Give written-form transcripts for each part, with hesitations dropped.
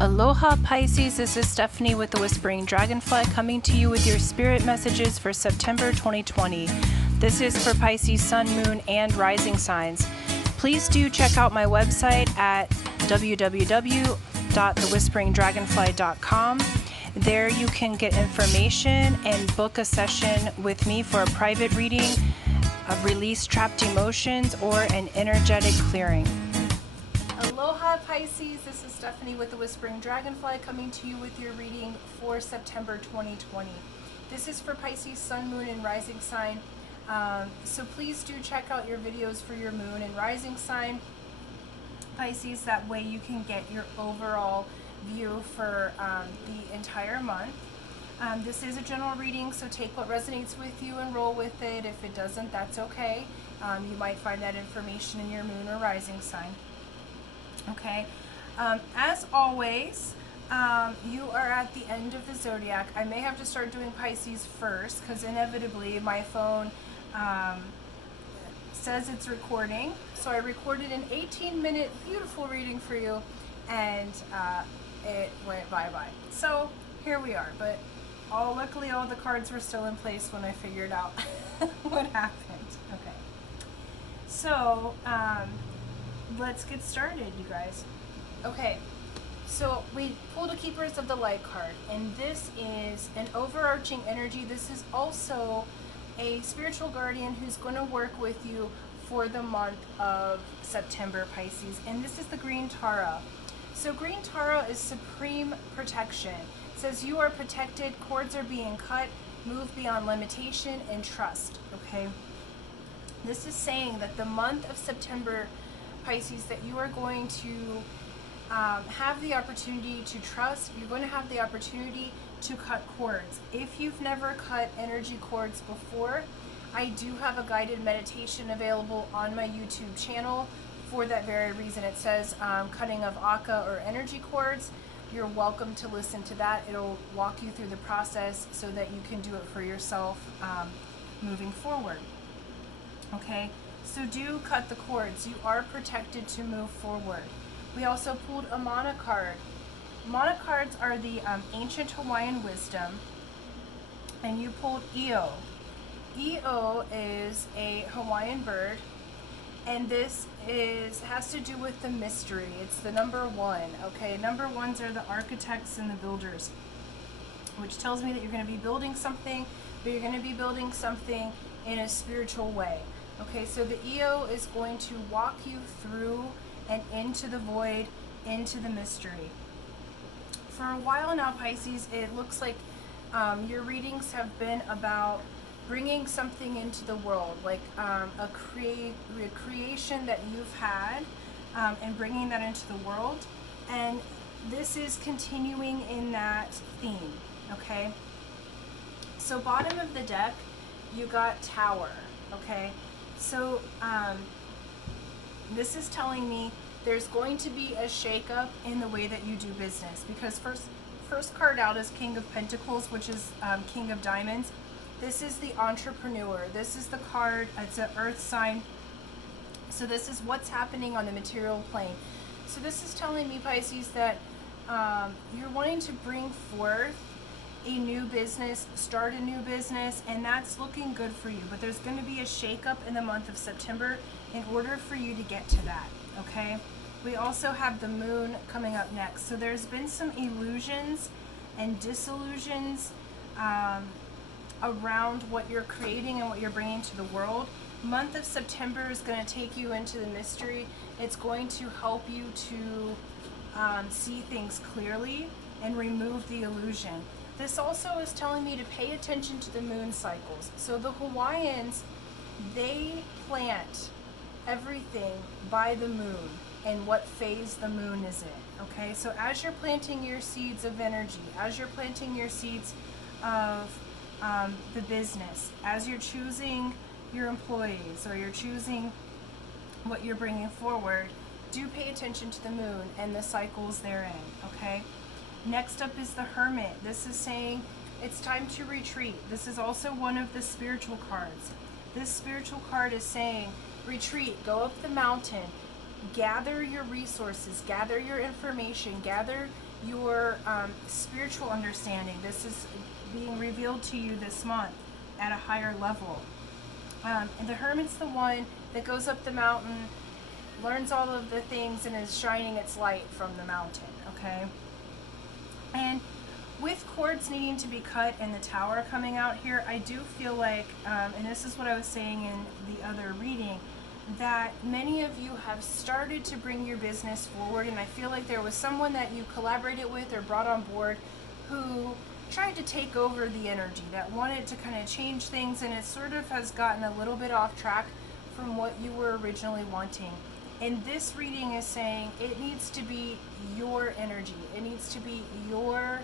Aloha Pisces, this is Stephanie with the Whispering Dragonfly coming to you with your spirit messages for September 2020. This is for Pisces Sun, Moon, and Rising signs. Please do check out my website at www.thewhisperingdragonfly.com. There you can get information and book a session with me for a private reading, release trapped emotions, or an energetic clearing. Aloha Pisces, this is Stephanie with the Whispering Dragonfly coming to you with your reading for September 2020. This is for Pisces Sun, Moon, and Rising sign. So please do check out your videos for your Moon and Rising sign, Pisces. That way you can get your overall view for the entire month. This is a general reading, so take what resonates with you and roll with it. If it doesn't, that's okay. You might find that information in your Moon or Rising sign. Okay, as always, you are at the end of the zodiac. I may have to start doing Pisces first because inevitably my phone says it's recording. So I recorded an 18-minute beautiful reading for you, and it went bye-bye. So here we are, but luckily all the cards were still in place when I figured out what happened. Okay, so let's get started, you guys. Okay, so we pulled a Keepers of the Light card, and this is an overarching energy. This is also a spiritual guardian who's going to work with you for the month of September, Pisces, and this is the Green Tara. So Green Tara is supreme protection. It says you are protected, cords are being cut, move beyond limitation, and trust. Okay, this is saying that the month of September, Pisces, that you are going to have the opportunity to trust. You're going to have the opportunity to cut cords. If you've never cut energy cords before, I do have a guided meditation available on my YouTube channel for that very reason. It says cutting of Aka or energy cords. You're welcome to listen to that. It'll walk you through the process so that you can do it for yourself moving forward. Okay, so do cut the cords. You are protected to move forward. We also pulled a Mana card. Mana cards are the ancient Hawaiian wisdom, and you pulled Io. Io is a Hawaiian bird, and this has to do with the mystery. It's the number one. Okay, number ones are the architects and the builders, which tells me that you're going to be building something, but you're going to be building something in a spiritual way. Okay, so the Io is going to walk you through and into the void, into the mystery. For a while now, Pisces, it looks like your readings have been about bringing something into the world, like a creation that you've had, and bringing that into the world. And this is continuing in that theme, okay? So bottom of the deck, you got Tower, okay? So this is telling me there's going to be a shakeup in the way that you do business, because first card out is King of Pentacles, which is King of Diamonds. This is the entrepreneur. This is the card, it's an earth sign. So this is what's happening on the material plane. So this is telling me, Pisces, that you're wanting to bring forth a new business, start a new business, and that's looking good for you. But there's going to be a shakeup in the month of September in order for you to get to that, okay? We also have the Moon coming up next. So there's been some illusions and disillusions around what you're creating and what you're bringing to the world. Month of September is going to take you into the mystery. It's going to help you to see things clearly and remove the illusion. This also is telling me to pay attention to the moon cycles. So the Hawaiians, they plant everything by the moon and what phase the moon is in. Okay, so as you're planting your seeds of energy, as you're planting your seeds of the business, as you're choosing your employees or you're choosing what you're bringing forward, do pay attention to the moon and the cycles therein, okay? Next up is the Hermit. This is saying it's time to retreat. This is also one of the spiritual cards. This spiritual card is saying retreat, go up the mountain, gather your resources, gather your information, gather your spiritual understanding. This is being revealed to you this month at a higher level. And the Hermit's the one that goes up the mountain, learns all of the things, and is shining its light from the mountain, okay? And with cords needing to be cut and the tower coming out here, I do feel like, and this is what I was saying in the other reading, that many of you have started to bring your business forward, and I feel like there was someone that you collaborated with or brought on board who tried to take over the energy, that wanted to kind of change things, and it sort of has gotten a little bit off track from what you were originally wanting. And this reading is saying it needs to be your energy. It needs to be your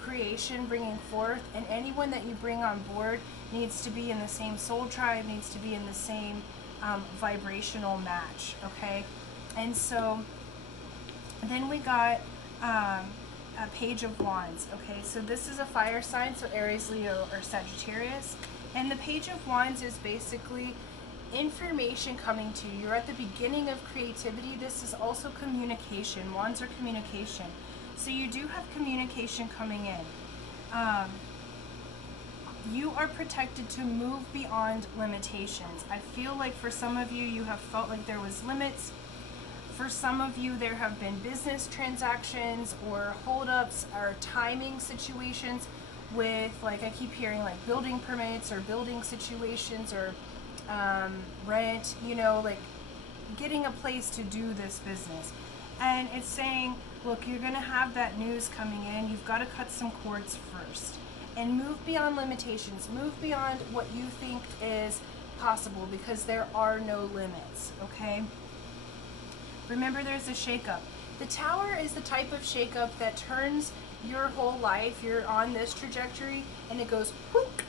creation bringing forth, and anyone that you bring on board needs to be in the same soul tribe, needs to be in the same vibrational match, okay? And so then we got a Page of Wands, okay? So this is a fire sign, so Aries, Leo, or Sagittarius. And the Page of Wands is basically information coming to you. You're at the beginning of creativity. This is also communication. Wands are communication. So you do have communication coming in. You are protected to move beyond limitations. I feel like for some of you, you have felt like there was limits. For some of you, there have been business transactions or holdups or timing situations with, like, I keep hearing like building permits or building situations or rent, you know, like getting a place to do this business. And it's saying, look, you're going to have that news coming in. You've got to cut some cords first and move beyond limitations. Move beyond what you think is possible, because there are no limits, okay? Remember, there's a shakeup. The Tower is the type of shakeup that turns your whole life. You're on this trajectory and it goes whoop,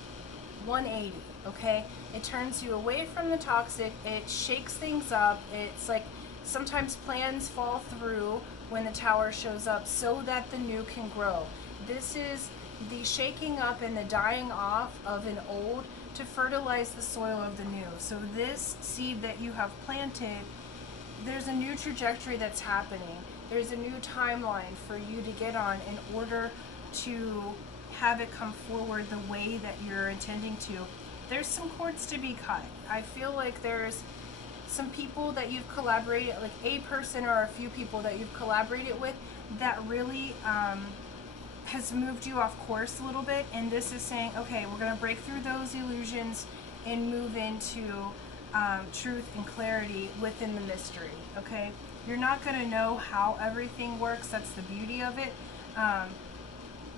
180, okay? It turns you away from the toxic. It shakes things up. It's like sometimes plans fall through when the Tower shows up so that the new can grow. This is the shaking up and the dying off of an old to fertilize the soil of the new. So this seed that you have planted, there's a new trajectory that's happening. There's a new timeline for you to get on in order to have it come forward the way that you're intending to. There's some cords to be cut. I feel like there's some people that you've collaborated, like a person or a few people that you've collaborated with that really has moved you off course a little bit, and this is saying, okay, we're going to break through those illusions and move into truth and clarity within the mystery, okay? You're not going to know how everything works. That's the beauty of it,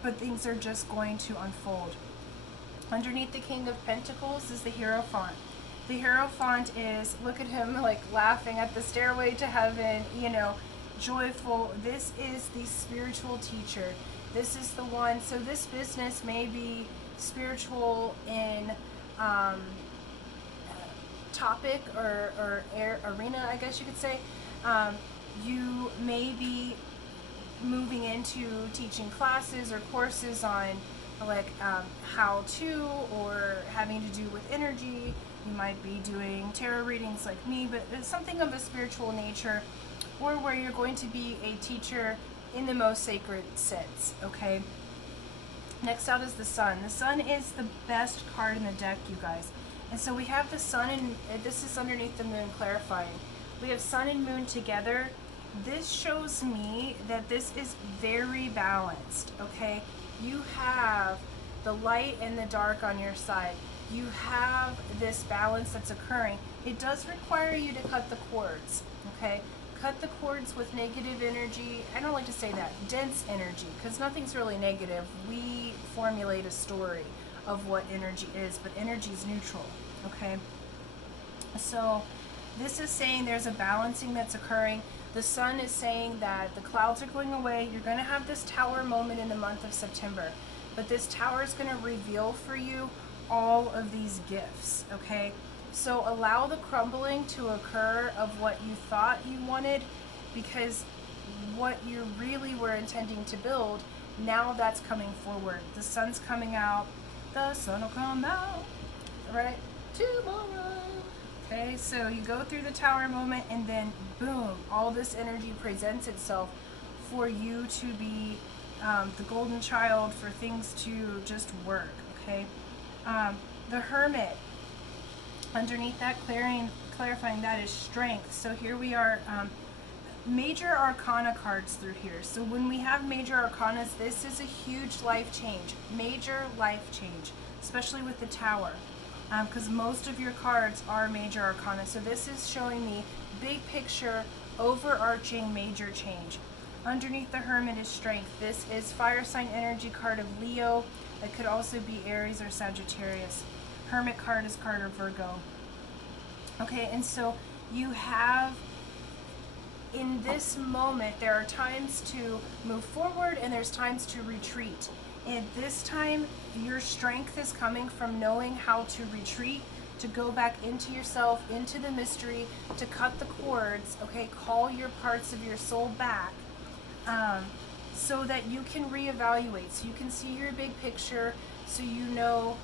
but things are just going to unfold. Underneath the King of Pentacles is the Hierophant. The Hierophant is, look at him like laughing at the stairway to heaven, you know, joyful. This is the spiritual teacher. This is the one. So this business may be spiritual in topic or arena, I guess you could say. You may be moving into teaching classes or courses on like how to, or having to do with energy. You might be doing tarot readings like me, but it's something of a spiritual nature, or where you're going to be a teacher in the most sacred sense, okay? Next out is the Sun. The Sun is the best card in the deck, you guys. And so we have the Sun, and this is underneath the Moon clarifying. We have Sun and Moon together. This shows me that this is very balanced, okay? You have the light and the dark on your side. You have this balance that's occurring. It does require you to cut the cords, okay? Cut the cords with negative energy. I don't like to say that, dense energy, because nothing's really negative. We formulate a story of what energy is, but energy is neutral, okay? So this is saying there's a balancing that's occurring. The Sun is saying that the clouds are going away. You're going to have this Tower moment in the month of September, but this Tower is going to reveal for you all of these gifts, okay? So allow the crumbling to occur of what you thought you wanted, because what you really were intending to build, now that's coming forward. The Sun's coming out. The sun will come out, right? Tomorrow. Okay, so you go through the Tower moment, and then boom, all this energy presents itself for you to be the golden child, for things to just work. Okay, the Hermit, underneath that, clarifying that is strength. So here we are, major arcana cards through here. So when we have major arcanas, this is a huge life change, major life change, especially with the Tower, because most of your cards are major arcana. So this is showing me big picture, overarching major change. Underneath the Hermit is strength. This is fire sign energy card of Leo. It could also be Aries or Sagittarius. Hermit card is card of Virgo. Okay, and so you have, in this moment, there are times to move forward and there's times to retreat. And this time, your strength is coming from knowing how to retreat, to go back into yourself, into the mystery, to cut the cords, okay? Call your parts of your soul back, so that you can reevaluate, so you can see your big picture, so you know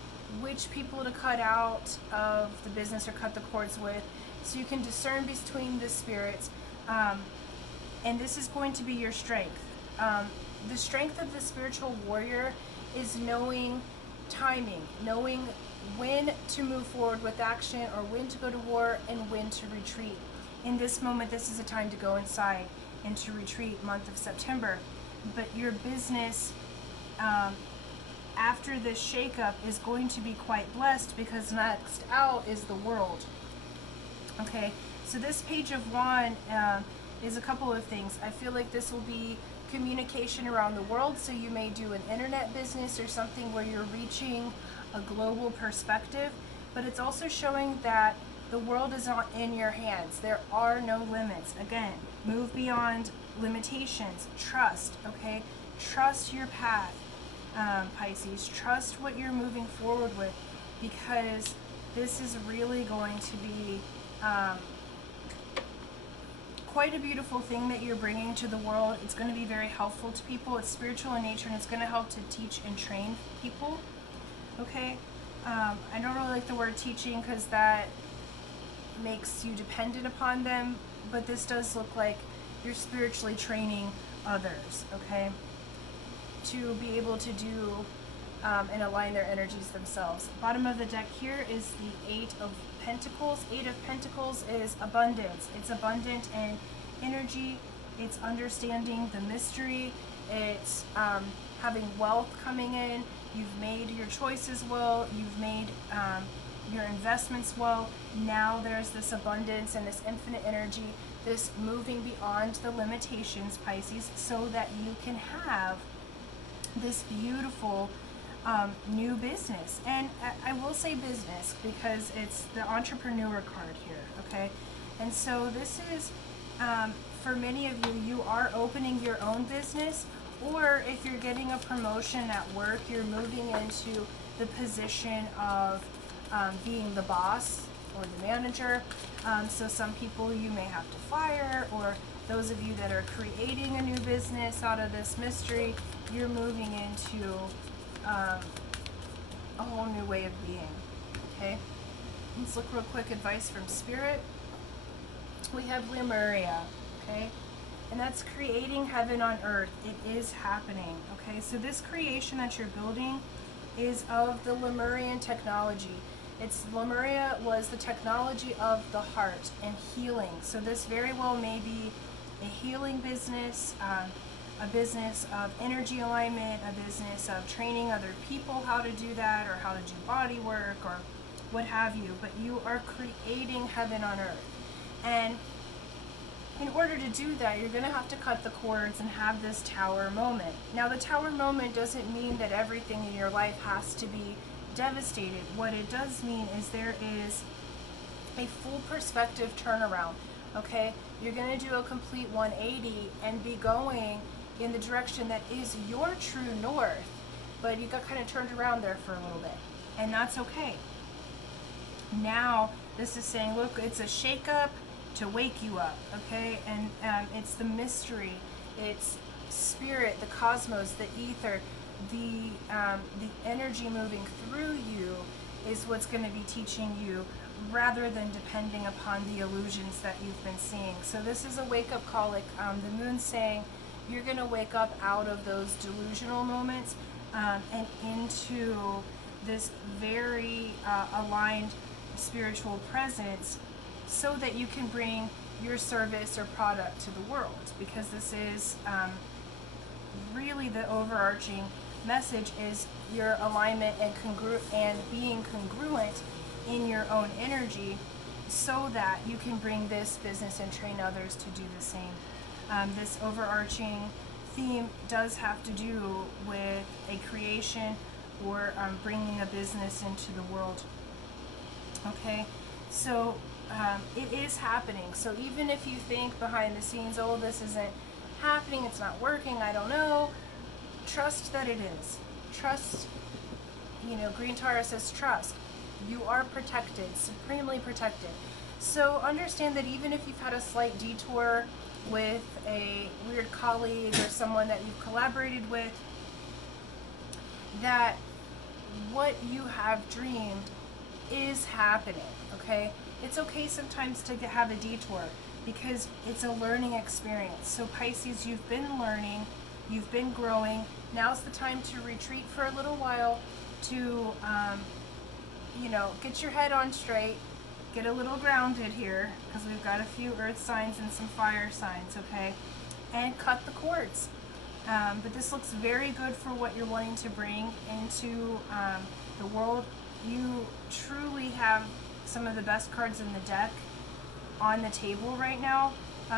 which people to cut out of the business or cut the cords with, so you can discern between the spirits. And this is going to be your strength. The strength of the spiritual warrior is knowing timing, knowing when to move forward with action, or when to go to war and when to retreat. In this moment, this is a time to go inside and to retreat, month of September. But your business, after this shakeup, is going to be quite blessed, because next out is the world. Okay, so this Page of Wands is a couple of things. I feel like this will be communication around the world, so you may do an internet business or something where you're reaching a global perspective, but it's also showing that the world is not in your hands. There are no limits. Again, move beyond limitations. Trust, okay? Trust your path, Pisces. Trust what you're moving forward with, because this is really going to be quite a beautiful thing that you're bringing to the world. It's going to be very helpful to people. It's spiritual in nature, and it's going to help to teach and train people. Okay? I don't really like the word teaching, because that makes you dependent upon them, but this does look like you're spiritually training others, okay? To be able to do and align their energies themselves. Bottom of the deck here is the Eight of Pentacles. Eight of Pentacles is abundance. It's abundant in energy. It's understanding the mystery. It's having wealth coming in. You've made your choices well. You've made your investments well. Now there's this abundance and this infinite energy, this moving beyond the limitations, Pisces, so that you can have this beautiful new business. And I will say business, because it's the entrepreneur card here, okay? And so this is, for many of you, you are opening your own business, or if you're getting a promotion at work, you're moving into the position of being the boss or the manager. So some people you may have to fire, or those of you that are creating a new business out of this mystery, you're moving into a whole new way of being. Okay, let's look real quick. Advice from Spirit. We have Lemuria. Okay, and that's creating heaven on earth. It is happening. Okay, so this creation that you're building is of the Lemurian technology. Lemuria was the technology of the heart and healing. So this very well may be a healing business, a business of energy alignment, a business of training other people how to do that, or how to do body work, or what have you. But you are creating heaven on earth. And in order to do that, you're going to have to cut the cords and have this Tower moment. Now, the Tower moment doesn't mean that everything in your life has to be devastated. What it does mean is there is a full perspective turnaround. Okay, you're going to do a complete 180 and be going in the direction that is your true north, but you got kind of turned around there for a little bit, and that's okay. Now this is saying, look, it's a shakeup to wake you up, okay? And it's the mystery, it's spirit, the cosmos, the ether, the energy moving through you is what's going to be teaching you rather than depending upon the illusions that you've been seeing. So this is a wake-up call, like the moon's saying, you're going to wake up out of those delusional moments and into this very aligned spiritual presence, so that you can bring your service or product to the world. Because this is really the overarching message, is your alignment and being congruent in your own energy, so that you can bring this business and train others to do the same. This overarching theme does have to do with a creation or bringing a business into the world. Okay, so it is happening. So even if you think behind the scenes, oh, this isn't happening, it's not working, I don't know, trust that it is. Trust, Green Tara says trust. You are protected, supremely protected. So understand that even if you've had a slight detour with a weird colleague or someone that you've collaborated with, that what you have dreamed is happening, okay? It's okay sometimes to have a detour, because it's a learning experience. So Pisces, you've been learning, you've been growing. Now's the time to retreat for a little while, to get your head on straight, get a little grounded here, because we've got a few earth signs and some fire signs, okay? And cut the cords. But this looks very good for what you're wanting to bring into the world. You truly have some of the best cards in the deck on the table right now.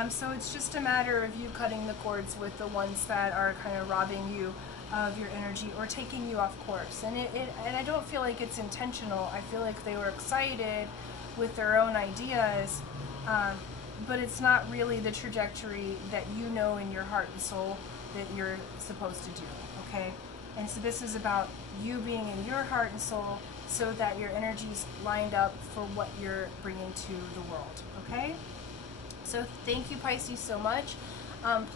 So it's just a matter of you cutting the cords with the ones that are kind of robbing you of your energy or taking you off course. And I don't feel like it's intentional. I feel like they were excited with their own ideas, but it's not really the trajectory that you know in your heart and soul that you're supposed to do, okay? And so this is about you being in your heart and soul, so that your energy's lined up for what you're bringing to the world, okay? So thank you, Pisces, so much.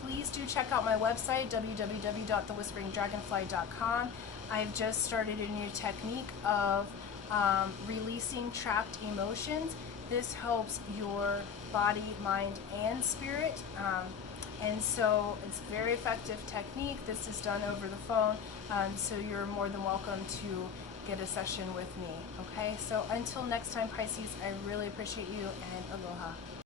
Please do check out my website, www.thewhisperingdragonfly.com. I've just started a new technique of releasing trapped emotions. This helps your body, mind, and spirit. And so it's a very effective technique. This is done over the phone, so you're more than welcome to get a session with me, okay? So until next time, Pisces, I really appreciate you, and aloha.